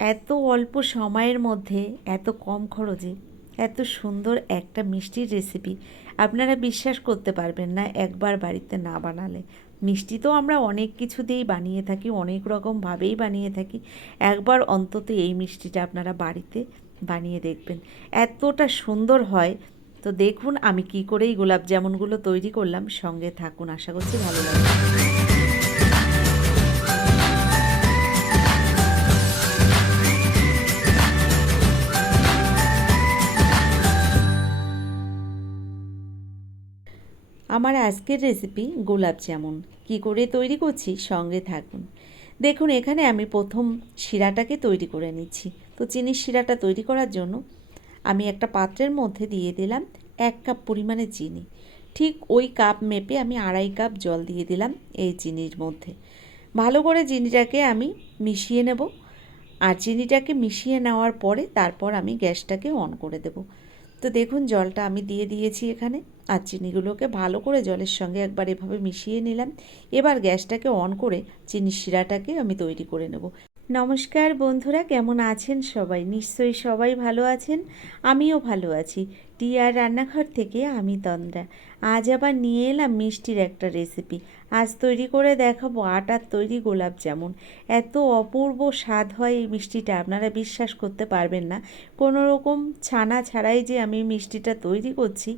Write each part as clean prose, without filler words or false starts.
এত অল্প সময়ের মধ্যে এত কম খরচে এত সুন্দর একটা মিষ্টির রেসিপি আপনারা বিশ্বাস করতে পারবেন না একবার বাড়িতে না বানালে। মিষ্টি তো আমরা অনেক কিছু দিয়েই বানিয়ে থাকি, অনেক রকমভাবেই বানিয়ে থাকি। একবার অন্তত এই মিষ্টিটা আপনারা বাড়িতে বানিয়ে দেখবেন, এতটা সুন্দর হয়। তো দেখুন আমি কি করে এই গোলাপ জামুনগুলো তৈরি করলাম, সঙ্গে থাকুন, আশা করছি ভালো লাগবে। আমার আজকের রেসিপি গোলাপ জামুন। কী করে তৈরি করছি সঙ্গে থাকুন। দেখুন এখানে আমি প্রথম শিরাটাকে তৈরি করে নিচ্ছি। তো চিনির শিরাটা তৈরি করার জন্য আমি একটা পাত্রের মধ্যে দিয়ে দিলাম 1 কাপ পরিমাণে চিনি। ঠিক ওই কাপ মেপে আমি 2.5 কাপ জল দিয়ে দিলাম এই চিনির মধ্যে। ভালো করে চিনিটাকে আমি মিশিয়ে নেব। আর চিনিটাকে মিশিয়ে নেওয়ার পরে তারপর আমি গ্যাসটাকে অন করে দেব। তো দেখুন জলটা আমি দিয়ে দিয়েছি এখানে, আর চিনিগুলোকে ভালো করে জলের সঙ্গে একবার এভাবে মিশিয়ে নিলাম। এবার গ্যাসটাকে অন করে চিনির শিরাটাকে আমি তৈরি করে নেব। নমস্কার বন্ধুরা, কেমন আছেন সবাই? নিশ্চয়ই সবাই ভালো আছেন, আমিও ভালো আছি। টিয়ার রান্নাঘর থেকে আমি তন্দ্রা। আজ আবার নিয়ে এলাম মিষ্টির একটা রেসিপি। আজ তৈরি করে দেখাবো আটার তৈরি গোলাপ জামুন। এত অপূর্ব স্বাদ হয় এই মিষ্টিটা, আপনারা বিশ্বাস করতে পারবেন না। কোনো রকম ছানা ছাড়াই যে আমি মিষ্টিটা তৈরি করছি।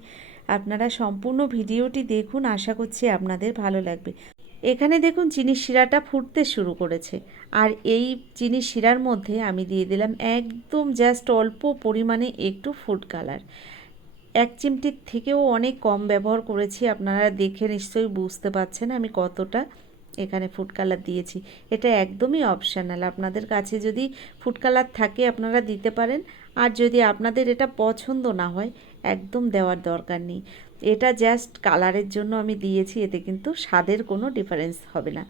আপনারা সম্পূর্ণ ভিডিওটি দেখুন, আশা করছি আপনাদের ভালো লাগবে। এখানে দেখুন চিনির শিরাটা ফুটতে শুরু করেছে। আর এই চিনির শিরার মধ্যে আমি দিয়ে দিলাম একদম জাস্ট অল্প পরিমাণে একটু ফুড কালার। 1 চিমটির থেকেও অনেক কম ব্যবহার করেছি, আপনারা দেখে নিশ্চয়ই বুঝতে পারছেন আমি কতটা এখানে ফুড কালার দিয়েছি। এটা একদমই অপশনাল, আপনাদের কাছে যদি ফুড কালার থাকে আপনারা দিতে পারেন। আর যদি আপনাদের এটা পছন্দ না হয় একদম দেওয়ার দরকার নেই। এটা জাস্ট কালারের জন্য আমি দিয়েছি, এতে কিন্তু স্বাদের কোনো ডিফারেন্স হবে না।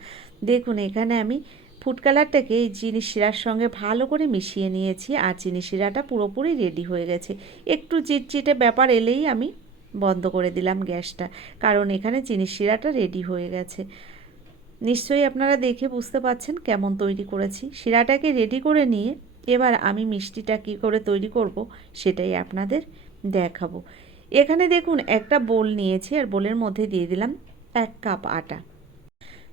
দেখুন এখানে আমি ফুড কালারটাকে এই চিনি শিরার সঙ্গে ভালো করে মিশিয়ে নিয়েছি, আর চিনি শিরাটা পুরোপুরি রেডি হয়ে গেছে। একটু চিটচিটে ব্যাপার এলেই আমি বন্ধ করে দিলাম গ্যাসটা, কারণ এখানে চিনি শিরাটা রেডি হয়ে গেছে। নিশ্চয়ই আপনারা দেখে বুঝতে পারছেন কেমন তৈরি করেছি। শিরাটাকে রেডি করে নিয়ে এবার আমি মিষ্টিটা কী করে তৈরি করব সেটাই আপনাদের দেখাবো। এখানে দেখুন একটা বোল নিয়েছি, আর বোলের মধ্যে দিয়ে দিলাম 1 কাপ আটা।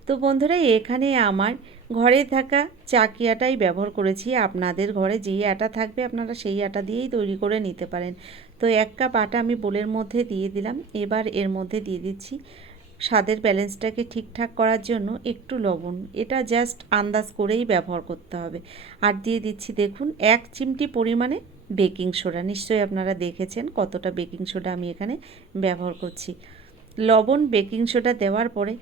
তো বন্ধুরা এখানে আমার ঘরে থাকা চাকি আটাই ব্যবহার করেছি, আপনাদের ঘরে যেই আটা থাকবে আপনারা সেই আটা দিয়েই তৈরি করে নিতে পারেন। তো 1 কাপ আটা আমি বোলের মধ্যে দিয়ে দিলাম। এবার এর মধ্যে দিয়ে দিচ্ছি স্বাদের ব্যালেন্সটাকে ঠিকঠাক করার জন্য একটু লবণ। এটা জাস্ট আন্দাজ করেই ব্যবহার করতে হবে। আর দিয়ে দিচ্ছি দেখুন 1 চিমটি পরিমাণে বেকিং সোডা। নিশ্চয়ই আপনারা দেখেছেন কতটা বেকিং সোডা আমি এখানে ব্যবহার করছি। লবণ বেকিং সোডা দেওয়ার পরে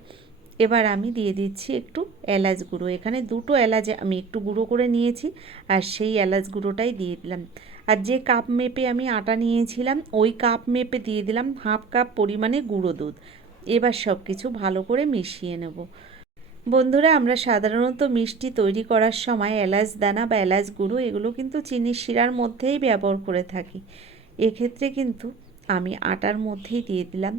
এবার আমি দিয়ে দিচ্ছি একটু এলাচ গুঁড়ো। এখানে 2টো এলাচ আমি একটু গুঁড়ো করে নিয়েছি, আর সেই এলাচ গুঁড়োটাই দিয়ে দিলাম। আর যে কাপ মেপে আমি আটা নিয়েছিলাম ওই কাপ মেপে দিয়ে দিলাম 1/2 কাপ পরিমাণে গুঁড়ো দুধ। এবার সব কিছু ভালো করে মিশিয়ে নেব। বন্ধুরা আমরা সাধারণত মিষ্টি তৈরি করার সময় এলাচ দানা বা এলাচ গুঁড়ো এগুলো কিন্তু চিনির শিরার মধ্যেই ব্যবহার করে থাকি। এক্ষেত্রে কিন্তু আমি আটার মধ্যেই দিয়ে দিলাম,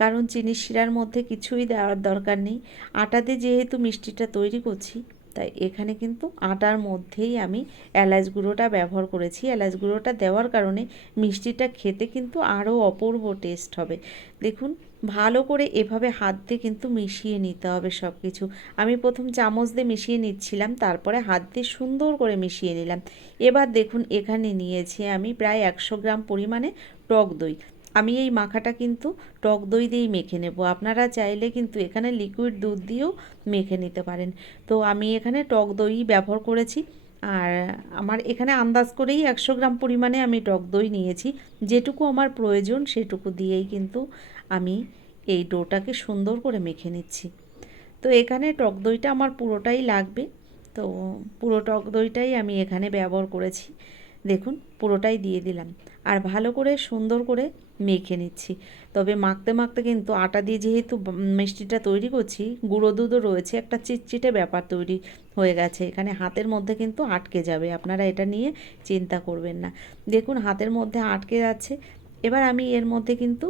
কারণ চিনির শিরার মধ্যে কিছুই দেওয়ার দরকার নেই। আটাতে যেহেতু মিষ্টিটা তৈরি করছি, তাই এখানে কিন্তু আটার মধ্যেই আমি এলাচ গুঁড়োটা ব্যবহার করেছি। এলাচ গুঁড়োটা দেওয়ার কারণে মিষ্টিটা খেতে কিন্তু আরও অপূর্ব টেস্ট হবে। দেখুন ভালো করে এভাবে হাত দিয়ে কিন্তু মিশিয়ে নিতে হবে সব কিছু। আমি প্রথম চামচ দিয়ে মিশিয়ে নিচ্ছিলাম, তারপরে হাত দিয়ে সুন্দর করে মিশিয়ে নিলাম। এবার দেখুন এখানে নিয়েছি আমি প্রায় 100 গ্রাম পরিমাণে টক দই। আমি এই মাখাটা কিন্তু টক দই দিয়েই মেখে নেব, আপনারা চাইলে কিন্তু এখানে লিকুইড দুধ দিয়েও মেখে নিতে পারেন। তো আমি এখানে টক দই ব্যবহার করেছি। আর আমার এখানে আন্দাজ করেই 100 গ্রাম পরিমাণে আমি টক দই নিয়েছি। যেটুকু আমার প্রয়োজন সেটুকু দিয়েই কিন্তু আমি এই ডোটাকে সুন্দর করে মেখে নিচ্ছি। তো এখানে টক দইটা আমার পুরোটাই লাগবে। তো পুরো টক দইটাই আমি এখানে ব্যবহার করেছি। দেখুন পুরোটাই দিয়ে দিলাম, আর ভালো করে সুন্দর করে মেখে নিচ্ছি। তবে মাখতে মাখতে কিন্তু আটা দিয়ে যেহেতু মিষ্টিটা তৈরি করছি, গুঁড়ো দুধও রয়েছে, একটা চিটচিটে ব্যাপার তৈরি হয়ে গেছে। এখানে হাতের মধ্যে কিন্তু আটকে যাবে, আপনারা এটা নিয়ে চিন্তা করবেন না। দেখুন হাতের মধ্যে আটকে যাচ্ছে। এবার আমি এর মধ্যে কিন্তু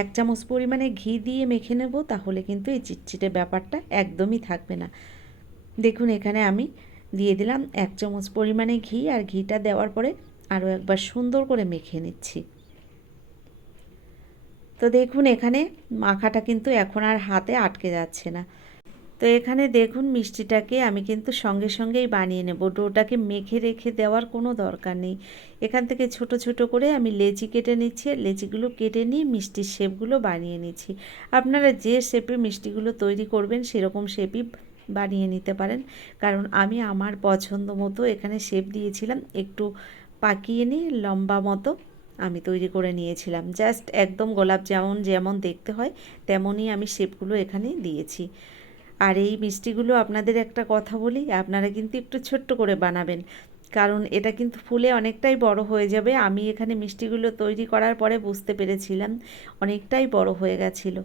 1 চামচ পরিমাণে ঘি দিয়ে মেখে নেব, তাহলে কিন্তু এই চিটচিটে ব্যাপারটা একদমই থাকবে না। দেখুন এখানে আমি দিয়ে দিলাম 1 চামচ পরিমাণে ঘি, আর ঘিটা দেওয়ার পরে আরও একবার সুন্দর করে মেখে নিচ্ছি। তো দেখুন এখানে মাখাটা কিন্তু এখন আর হাতে আটকে যাচ্ছে না। তো এখানে দেখুন মিষ্টিটাকে আমি কিন্তু সঙ্গে সঙ্গেই বানিয়ে নেব, ডোটাকে মেখে রেখে দেওয়ার কোনো দরকার নেই। এখান থেকে ছোট ছোট করে আমি লেচি কেটে নিচ্ছি, লেচিগুলো কেটে নিয়ে মিষ্টির শেপগুলো বানিয়ে নিচ্ছি। আপনারা যে শেপে মিষ্টিগুলো তৈরি করবেন সেরকম শেপই বানিয়ে নিতে পারেন, কারণ আমি আমার পছন্দ মতো এখানে শেপ দিয়েছিলাম, একটু পাকিয়ে নিয়ে লম্বা মতো আমি তৈরি করে নিয়েছিলাম। জাস্ট একদম গোলাপ জামুন যেমন দেখতে হয় তেমনই আমি শেপগুলো এখানে দিয়েছি। আর এই মিষ্টিগুলো আপনাদের একটা কথা বলি, আপনারা কিন্তু একটু ছোট্ট করে বানাবেন, কারণ এটা কিন্তু ফুলে অনেকটাই বড় হয়ে যাবে। আমি এখানে মিষ্টিগুলো তৈরি করার পরে বুঝতে পেরেছিলাম অনেকটাই বড় হয়ে গেছিলো।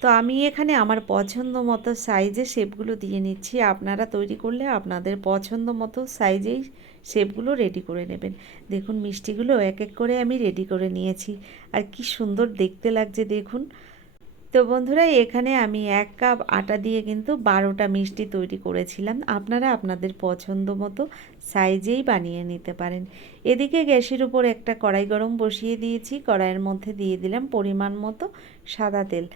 তো আমি এখানে আমার পছন্দ মতো সাইজে শেপগুলো দিয়ে নিচ্ছি। আপনারা তৈরি করলে আপনাদের পছন্দ মতো সাইজেই শেপগুলো রেডি করে নেবেন। দেখুন মিষ্টিগুলো এক এক করে আমি রেডি করে নিয়েছি, আর কি সুন্দর দেখতে লাগছে দেখুন। তো বন্ধুরা এখানে আমি 1 কাপ আটা দিয়ে কিন্তু 12টা মিষ্টি তৈরি করেছিলাম। আপনারা আপনাদের পছন্দ মতো সাইজেই বানিয়ে নিতে পারেন। এদিকে গ্যাসের উপর একটা কড়াই গরম বসিয়ে দিয়েছি, কড়াইয়ের মধ্যে দিয়ে দিলাম পরিমাণ মতো সাদা তেল।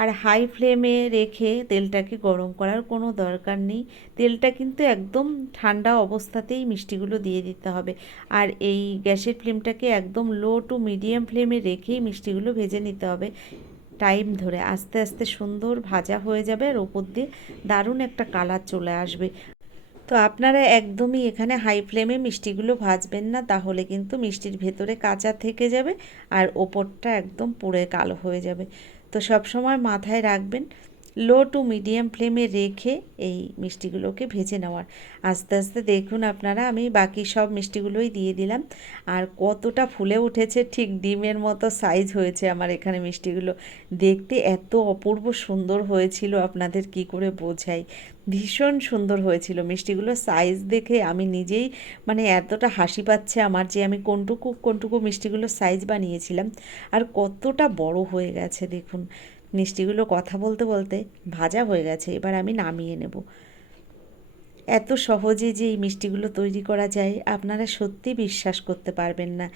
আর হাই ফ্লেমে রেখে তেলটাকে গরম করার কোনো দরকার নেই, তেলটা কিন্তু একদম ঠান্ডা অবস্থাতেই মিষ্টিগুলো দিয়ে দিতে হবে। আর এই গ্যাসের ফ্লেমটাকে একদম লো টু মিডিয়াম ফ্লেমে রেখেই মিষ্টিগুলো ভেজে নিতে হবে। টাইম ধরে আস্তে আস্তে সুন্দর ভাজা হয়ে যাবে, আর ওপর দিয়ে দারুণ একটা কালার চলে আসবে। তো আপনারা একদমই এখানে হাই ফ্লেমে মিষ্টিগুলো ভাজবেন না, তাহলে কিন্তু মিষ্টির ভেতরে কাঁচা থেকে যাবে আর ওপরটা একদম পুড়ে কালো হয়ে যাবে। তো সব সময় মাথায় রাখবেন লো টু মিডিয়াম ফ্লেমে রেখে এই মিষ্টিগুলোকে ভেজে নেওয়ার। আস্তে আস্তে দেখুন আপনারা আমি বাকি সব মিষ্টিগুলোই দিয়ে দিলাম, আর কতটা ফুলে উঠেছে, ঠিক ডিমের মতো সাইজ হয়েছে আমার এখানে মিষ্টিগুলো। দেখতে এত অপূর্ব সুন্দর হয়েছিল, আপনাদের কি করে বোঝাই, ভীষণ সুন্দর হয়েছিল মিষ্টিগুলো। সাইজ দেখে আমি নিজেই মানে এতটা হাসি পাচ্ছে আমার, যে আমি কোনটুকু কোনটুকু মিষ্টিগুলো সাইজ বানিয়েছিলাম আর কতটা বড় হয়ে গেছে দেখুন। মিষ্টিগুলো কথা বলতে বলতে ভাজা হয়ে গেছে, এবার আমি নামিয়ে নেব। এত সহজে যে এই মিষ্টিগুলো তৈরি করা যায় আপনারা সত্যি বিশ্বাস করতে পারবেন না।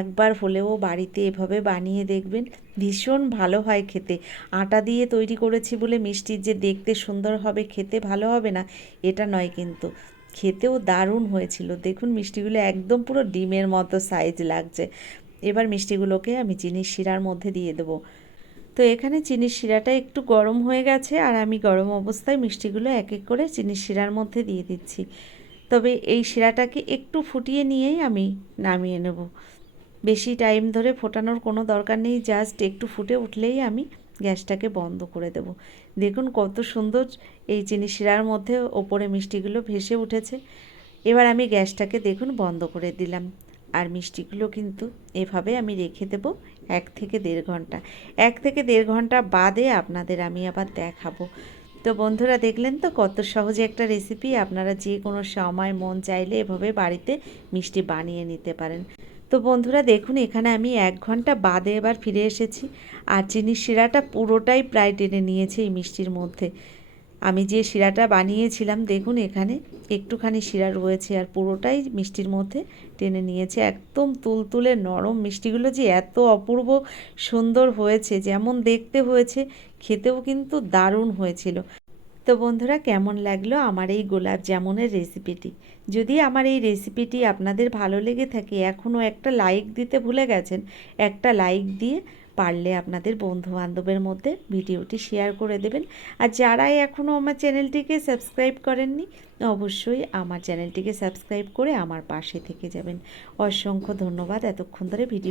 একবার হলেও বাড়িতে এভাবে বানিয়ে দেখবেন, ভীষণ ভালো হয় খেতে। আটা দিয়ে তৈরি করেছি বলে মিষ্টির যে দেখতে সুন্দর হবে, খেতে ভালো হবে না এটা নয়, কিন্তু খেতেও দারুণ হয়েছিল। দেখুন মিষ্টিগুলো একদম পুরো ডিমের মতো সাইজ লাগছে। এবার মিষ্টিগুলোকে আমি চিনির শিরার মধ্যে দিয়ে দেবো। তো এখানে চিনির শিরাটা একটু গরম হয়ে গেছে, আর আমি গরম অবস্থায় মিষ্টিগুলো এক এক করে চিনির শিরার মধ্যে দিয়ে দিচ্ছি। তবে এই শিরাটাকে একটু ফুটিয়ে নিয়েই আমি নামিয়ে নেব। বেশি টাইম ধরে ফোটানোর কোনো দরকার নেই, জাস্ট একটু ফুটে উঠলেই আমি গ্যাসটাকে বন্ধ করে দেব। দেখুন কত সুন্দর এই চিনির শিরার মধ্যে ওপরে মিষ্টিগুলো ভেসে উঠেছে। এবার আমি গ্যাসটাকে দেখুন বন্ধ করে দিলাম, আর মিষ্টিগুলো কিন্তু এভাবে আমি রেখে দেব 1 থেকে 1.5 ঘন্টা। 1 থেকে 1.5 ঘন্টা বাদে আপনাদের আমি আবার দেখাবো। তো বন্ধুরা দেখলেন তো কত সহজে একটা রেসিপি, আপনারা যে কোনো সময় মন চাইলে এভাবে বাড়িতে মিষ্টি বানিয়ে নিতে পারেন। তো বন্ধুরা দেখুন এখানে আমি 1 ঘন্টা বাদে এবার ফিরে এসেছি, আর চিনির শিরাটা পুরোটাই প্রায় টেনে নিয়েছে এই মিষ্টির মধ্যে। আমি যে শিরাটা বানিয়েছিলাম দেখুন এখানে একটুখানি শিরা রয়েছে, আর পুরোটাই মিষ্টির মধ্যে টেনে নিয়েছে। একদম তুলতুলে নরম মিষ্টিগুলো যে এত অপূর্ব সুন্দর হয়েছে, যেমন দেখতে হয়েছে খেতেও কিন্তু দারুণ হয়েছিল। তো বন্ধুরা কেমন লাগলো আমার এই গোলাপ জামুনের রেসিপিটি? যদি আমার এই রেসিপিটি আপনাদের ভালো লেগে থাকে, এখনও একটা লাইক দিতে ভুলে গেছেন, একটা লাইক দিয়ে পারলে আপনাদের বন্ধুবান্ধবের মধ্যে ভিডিওটি শেয়ার করে দেবেন। আর যারা এখনও আমার চ্যানেলটিকে সাবস্ক্রাইব করেননি, অবশ্যই আমার চ্যানেলটিকে সাবস্ক্রাইব করে আমার পাশে থেকে যাবেন। অসংখ্য ধন্যবাদ এতক্ষণ ধরে ভিডিও